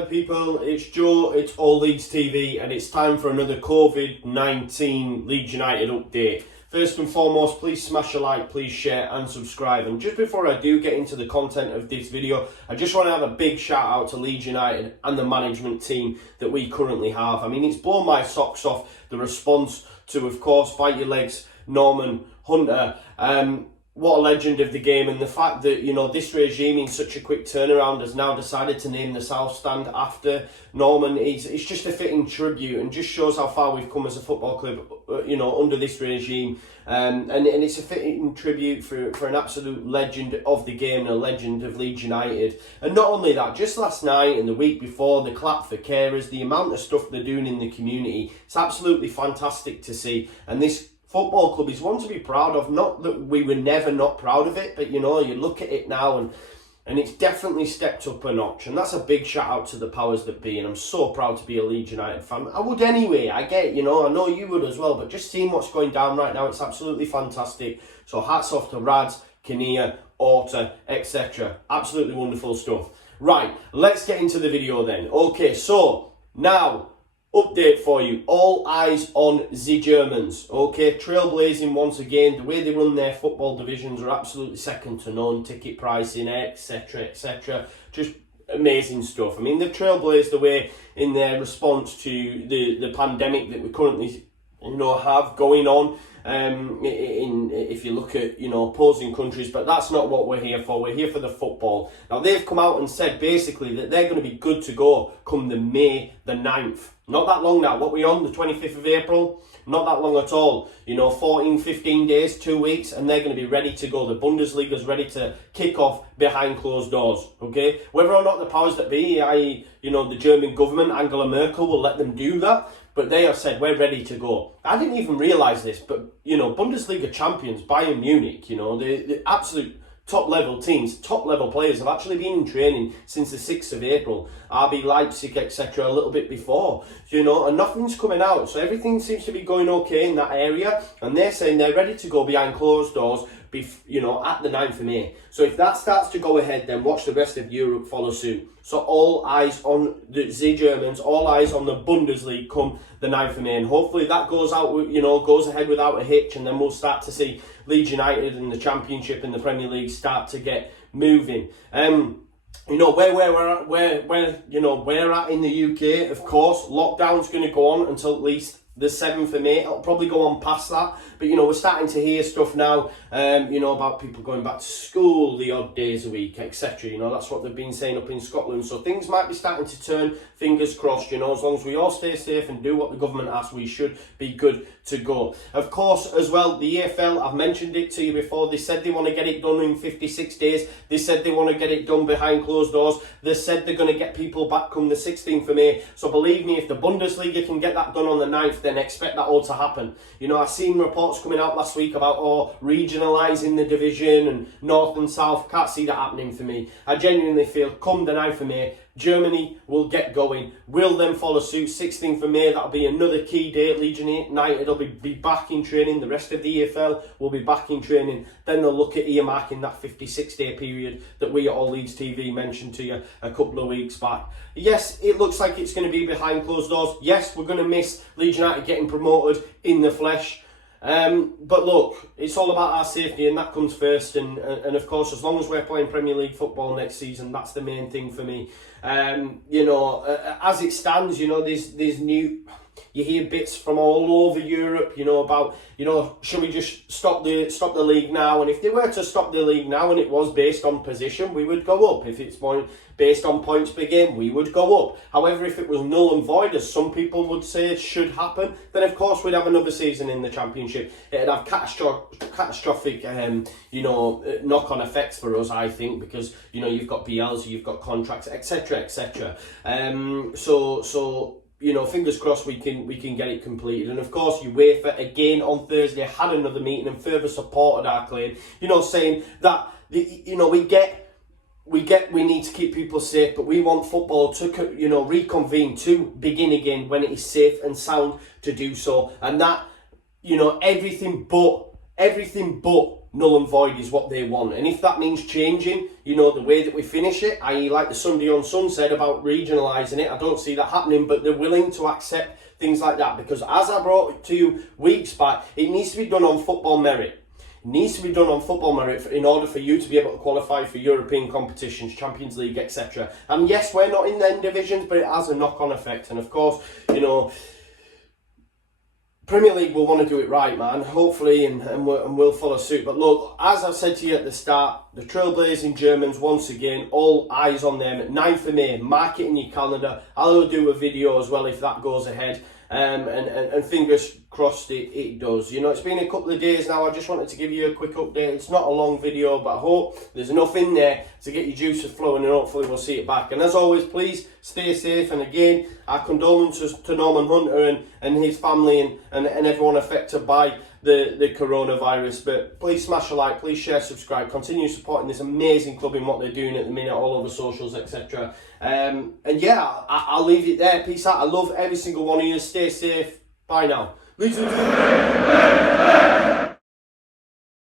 Hello people, it's Joe, it's All Leeds TV, and it's time for another COVID-19 Leeds United update. First and foremost, please smash a like, please share and subscribe. And just before I do get into the content of this video, I just want to have a big shout out to Leeds United and the management team that we currently have. I mean, it's blown my socks off, the response to, of course, Fight Your Legs, Norman Hunter. What a legend of the game, and the fact that, you know, this regime in such a quick turnaround has now decided to name the South Stand after Norman. It's just a fitting tribute and just shows how far we've come as a football club, you know, under this regime. And it's a fitting tribute for an absolute legend of the game and a legend of Leeds United. And not only that, just last night and the week before, the clap for carers, the amount of stuff they're doing in the community, it's absolutely fantastic to see. And this football club is one to be proud of. Not that we were never not proud of it, but you know, you look at it now and it's definitely stepped up a notch, and that's a big shout out to the powers that be. And I'm so proud to be a Leeds United fan. I would anyway, I get it, you know, I know you would as well, but just seeing what's going down right now, it's absolutely fantastic. So hats off to Rads, Conor, Orta, etc. Absolutely wonderful stuff. Right, let's get into the video then. Okay, so now update for you. All eyes on the Germans. Okay, trailblazing once again. The way they run their football divisions are absolutely second to none. Ticket pricing, etc, etc. Just amazing stuff. I mean, they've trailblazed the way in their response to the pandemic that we currently, you know, have going on. If you look at, you know, opposing countries, but that's not what we're here for. We're here for the football. Now, they've come out and said basically that they're going to be good to go come the May the 9th. Not that long now. What we're on, the 25th of April? Not that long at all. You know, 14, 15 days, 2 weeks, and they're going to be ready to go. The Bundesliga's ready to kick off behind closed doors, okay? Whether or not the powers that be, i.e., you know, the German government, Angela Merkel, will let them do that, but they have said, we're ready to go. I didn't even realise this, but, you know, Bundesliga champions, Bayern Munich, you know, the absolute top-level teams, top-level players have actually been in training since the 6th of April. RB Leipzig, etc., a little bit before, you know, and nothing's coming out. So everything seems to be going okay in that area, and they're saying they're ready to go behind closed doors, you know, at the 9th of May. So if that starts to go ahead, then watch the rest of Europe follow suit. So all eyes on the Germans, all eyes on the Bundesliga come the 9th of May. And hopefully that goes out, you know, goes ahead without a hitch, and then we'll start to see Leeds United and the Championship and the Premier League start to get moving. You know, where we're at in the UK, of course, lockdown's going to go on until at least the 7th of May. It'll probably go on past that. But, you know, we're starting to hear stuff now, you know, about people going back to school the odd days a week, etc. You know, that's what they've been saying up in Scotland. So things might be starting to turn, fingers crossed, you know, as long as we all stay safe and do what the government asks, we should be good to go. Of course, as well, the EFL, I've mentioned it to you before, they said they want to get it done in 56 days. They said they want to get it done behind closed doors. They said they're going to get people back come the 16th of May. So believe me, if the Bundesliga can get that done on the 9th, then expect that all to happen. You know, I've seen reports coming out last week about regionalising the division and north and south. Can't see that happening for me. I genuinely feel come the 9th of May, Germany will get going. Will then follow suit. 16th of May, that'll be another key date. Leeds United will be back in training. The rest of the EFL will be back in training. Then they'll look at earmarking that 56-day period that we at All Leeds TV mentioned to you a couple of weeks back. Yes, it looks like it's going to be behind closed doors. Yes, we're going to miss Leeds United getting promoted in the flesh. But look, it's all about our safety, and that comes first. And of course, as long as we're playing Premier League football next season, that's the main thing for me. You know, as it stands, you know, there's new. You hear bits from all over Europe, you know, about, you know, should we just stop the league now? And if they were to stop the league now and it was based on position, we would go up. If it's based on points per game, we would go up. However, if it was null and void, as some people would say should happen, then of course we'd have another season in the Championship. It'd have catastrophic, you know, knock-on effects for us, I think, because, you know, you've got BLs, you've got contracts, etc., etc. So you know, fingers crossed we can get it completed. And of course, UEFA again on Thursday had another meeting and further supported our claim. You know, saying that you know we need to keep people safe, but we want football to, you know, reconvene, to begin again when it is safe and sound to do so. And that, you know, everything but null and void is what they want. And if that means changing, you know, the way that we finish it, i.e. like the Sunday on Sun said about regionalising it, I don't see that happening, but they're willing to accept things like that, because as I brought it to you weeks back, it needs to be done on football merit. It needs to be done on football merit in order for you to be able to qualify for European competitions, Champions League, etc. And yes, we're not in them divisions, but it has a knock-on effect. And of course, you know, Premier League will want to do it right, man, hopefully, and we'll follow suit. But look, as I said to you at the start, the trailblazing Germans, once again, all eyes on them. 9th of May, mark it in your calendar. I'll do a video as well if that goes ahead. And fingers crossed it does. You know, it's been a couple of days now. I just wanted to give you a quick update. It's not a long video, but I hope there's enough in there to get your juices flowing, and hopefully we'll see it back. And as always, please stay safe. And again, our condolences to Norman Hunter and his family and everyone affected by the coronavirus. But please smash a like, please share, subscribe, continue supporting this amazing club in what they're doing at the minute, all over socials, etc. And yeah, I'll leave it there. Peace out. I love every single one of you. Stay safe. Bye now. Leeds TV.